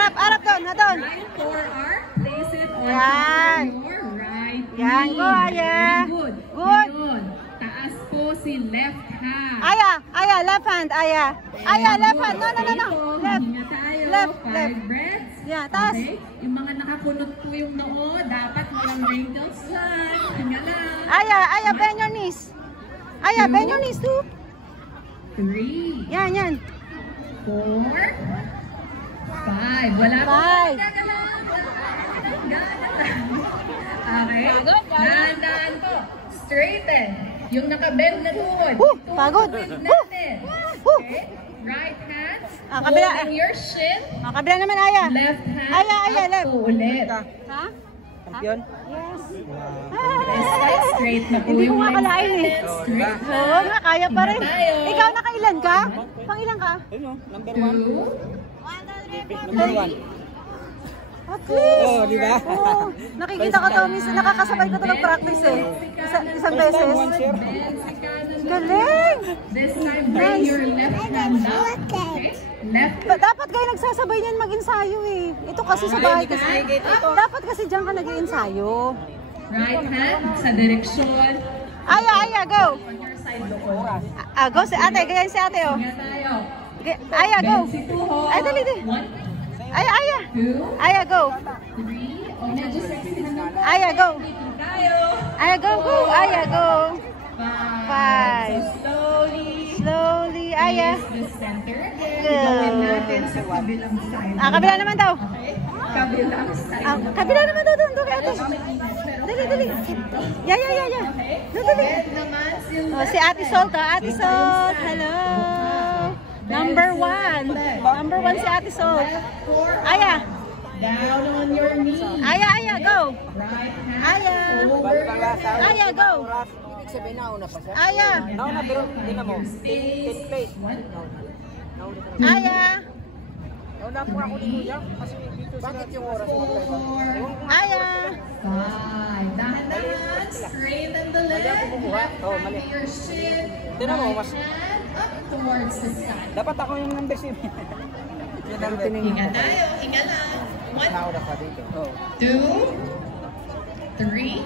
Arap, arap doon, na doon. Right forearm, place it on Yan. your right knee. Yan, go, Aya. Very good. Good. Ngayon, taas po si left hand. Aya, Aya, left hand, Aya. Aya, left hand. No, no, no, no. Left. Hinga tayo. Left, 5 left. breaths. Yeah, taas. Okay. Yung mga nakakunot po yung noo, dapat walang wrinkles dyan. Hinga lang. Aya, Aya, bend your knees. Aya, bend your knees too. 3, Yan, yan. 4, 5. Wala pa. 5. Gana lang. Okay. Dahan-dahan po. Straighten. Yung nakabend na tuhod. Pagod. Natin. Okay. Right hand. Kabila. Holding your shin. Kabila naman, Aya. Left hand. Aya, Aya, left. Up ulit. Ha? Kampiyon? Yes. This side straight na po Hindi ko yung nga legs kalain eh. natin. Straight. Oo nga, kaya pa rin. Tayo. Ikaw nakailan ka? Pangilan ka? Ayun o, number 1. 2. Number 1. At least. Oo, di ba? Oo. Nakikita ko to, minsan nakakasabay ko to mag-practice eh. Isang beses. Galing! This time, bring your left hand up. Okay. Left. Dapat kayo nagsasabay niyan mag-ensayo eh. Ito kasi sa bahay kasi. Dapat kasi diyan ka nag-ensayo. Right hand sa direksyon. Aya, Aya, go! On your side, loob. Go si ate, ganyan si ate oh. Hinga tayo. Aya, go! Bend si tuhod. Ay, dali, dali. 1, Aya, Aya! 2, Aya, go! 3. O, medyo sexy na naman. Aya, go! Tayo. Aya, go, go! Aya, go! 5. 5. Slowly. Slowly, Aya. Face the center. Good. Gawin natin sa kabilang side. Kabila naman daw. Okay? Kabilang side. Kabila naman daw doon, kay ate. Dali, dali. Yeah. Dali. Naman si Oh, si Ate Sol to. Ate Sol, hello. Number 1. Number 1 si Ate Sol. Aya. down on your knee. Aya, go. Right hand Aya. over your head. Aya, go. Ibig sabihin nauna pa siya? Aya. Nauna pero hindi na mo. 10 plate. Aya. Nauna po ako ni Kuya. Kasi dito bakit yung oras mo? 4, Aya. 5. Dahan-dahan. Straighten the leg. Oh, mali. Happy your shin. Tignan mo, mas Hand up towards the sky. dapat ako yung number 7. Hinga tayo. Hinga lang. 1, Nauna pa dito. Oh. 2, 3,